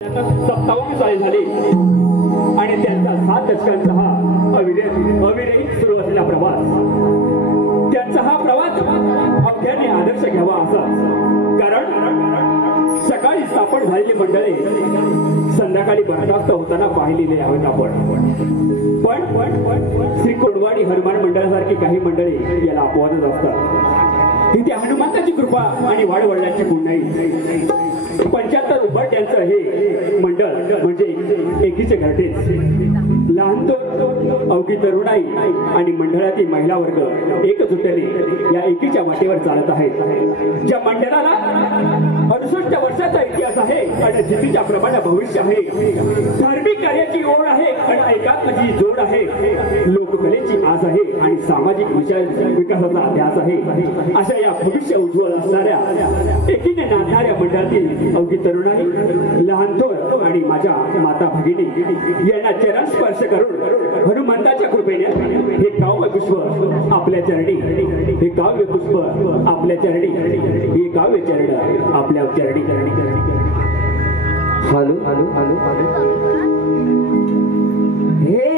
57 साली झाली आणि त्यांचा 7 दशकांचा हा अविरहित सुरू असलेला प्रवास, त्यांचा हा प्रवास अवघ्याने आदर्श घ्यावा असा. कारण सकाळी स्थापन झालेली मंडळे संध्याकाळी बरखास्त होताना पाहिलेले आहोत आपण. पण श्री कोंडवाडी हनुमान मंडळासारखी काही मंडळी याला अपवादच असतात. इथे हनुमंताची कृपा आणि वाडवडिलांची पुण्याई 75 उभाट्यांचं हे मंडळ म्हणजे एकीचे घरटेच. लहान तो अवघी तरुणाई आणि मंडळातील महिला वर्ग एकजुटीने या एकीच्या वाटेवर चालत आहेत. ज्या मंडळाला 68 वर्षाचा इतिहास आहे आणि जितीच्या प्रमाणे भविष्य आहे. धार्मिक कार्याची ओढ आहे आणि एकात्मची जोड आहे. लोककलेची आस आहे आणि सामाजिक विकासाचा अभ्यास आहे. अशा या भविष्य उज्ज्वल असणाऱ्या एकीने नांदणाऱ्या मंडळातील अवघी तरुणाई, लहान थोर आणि माझ्या माता भगिनी यांना चरण स्पर्श करून हनुमंताच्या कृपेने हे काव्य पुष्प आपल्या चरणी, हे काव्य पुष्प आपल्या चरणी, हे काव्य चरण आपल्या चरणी. हॅलो हॅलो हॅलो हे